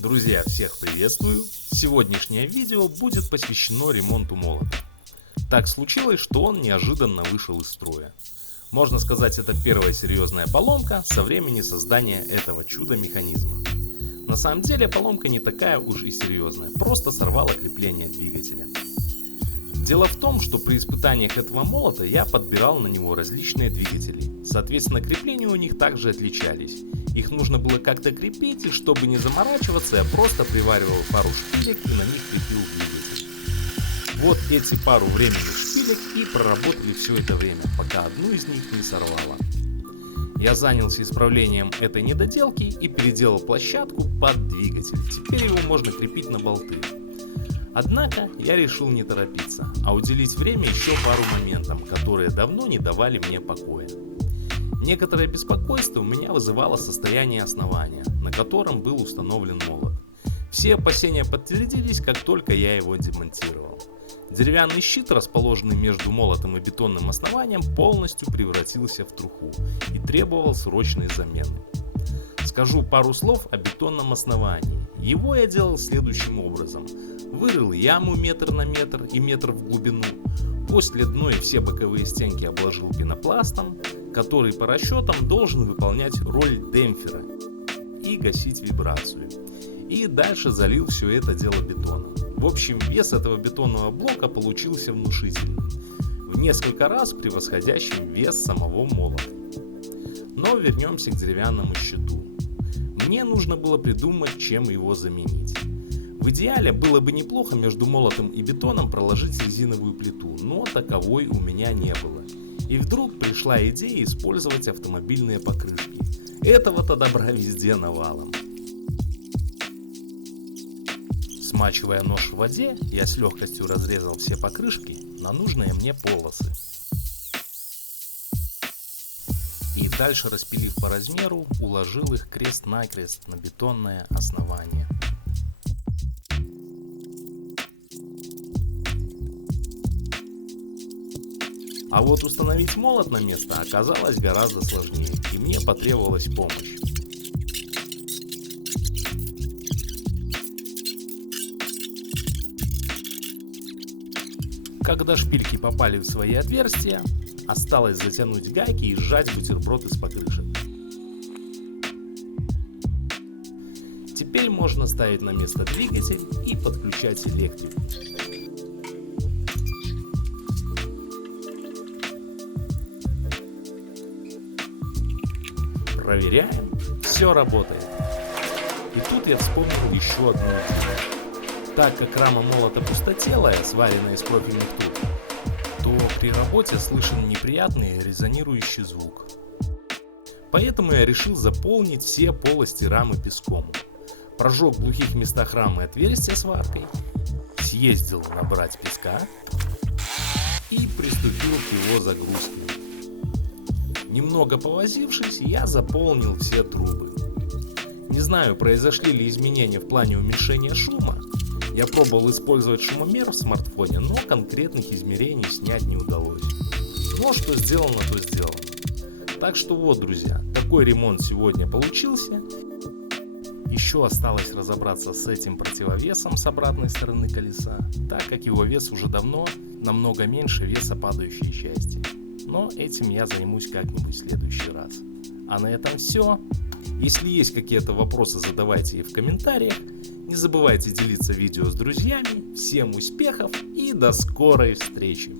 Друзья, всех приветствую! Сегодняшнее видео будет посвящено ремонту молота. Так случилось, что он неожиданно вышел из строя. Можно сказать, это первая серьезная поломка со времени создания этого чудо-механизма. На самом деле поломка не такая уж и серьезная, просто сорвало крепление двигателя. Дело в том, что при испытаниях этого молота я подбирал на него различные двигатели. Соответственно, крепления у них также отличались. Их нужно было как-то крепить, и чтобы не заморачиваться, я просто приваривал пару шпилек и на них крепил двигатель. Вот эти пару временных шпилек и проработали все это время, пока одну из них не сорвало. Я занялся исправлением этой недоделки и переделал площадку под двигатель. Теперь его можно крепить на болты. Однако я решил не торопиться, а уделить время еще пару моментам, которые давно не давали мне покоя. Некоторое беспокойство у меня вызывало состояние основания, на котором был установлен молот. Все опасения подтвердились, как только я его демонтировал. Деревянный щит, расположенный между молотом и бетонным основанием, полностью превратился в труху и требовал срочной замены. Скажу пару слов о бетонном основании. Его я делал следующим образом. Вырыл яму метр на метр и метр в глубину. После дно и все боковые стенки обложил пенопластом, который по расчетам должен выполнять роль демпфера и гасить вибрацию. И дальше залил все это дело бетоном. В общем, вес этого бетонного блока получился внушительный, в несколько раз превосходящий вес самого молота. Но вернемся к деревянному щиту. Мне нужно было придумать, чем его заменить. В идеале было бы неплохо между молотом и бетоном проложить резиновую плиту, но таковой у меня не было. И вдруг пришла идея использовать автомобильные покрышки. Этого-то добра везде навалом. Смачивая нож в воде, я с легкостью разрезал все покрышки на нужные мне полосы. И дальше, распилив по размеру, уложил их крест-накрест на бетонное основание. А вот установить молот на место оказалось гораздо сложнее, и мне потребовалась помощь. Когда шпильки попали в свои отверстия, осталось затянуть гайки и сжать бутерброд из покрышек. Теперь можно ставить на место двигатель и подключать электрику. Проверяем, все работает. И тут я вспомнил еще одну идею. Так как рама молота пустотелая, сваренная из профильных труб, то при работе слышен неприятный резонирующий звук. Поэтому я решил заполнить все полости рамы песком. Прожег в глухих местах рамы отверстия сваркой, съездил набрать песка и приступил к его загрузке. Немного повозившись, я заполнил все трубы. Не знаю, произошли ли изменения в плане уменьшения шума. Я пробовал использовать шумомер в смартфоне, но конкретных измерений снять не удалось. Но что сделано, то сделано. Так что вот, друзья, такой ремонт сегодня получился. Еще осталось разобраться с этим противовесом с обратной стороны колеса, так как его вес уже давно намного меньше веса падающей части. Но этим я займусь как-нибудь в следующий раз. А на этом все. Если есть какие-то вопросы, задавайте их в комментариях. Не забывайте делиться видео с друзьями. Всем успехов и до скорой встречи!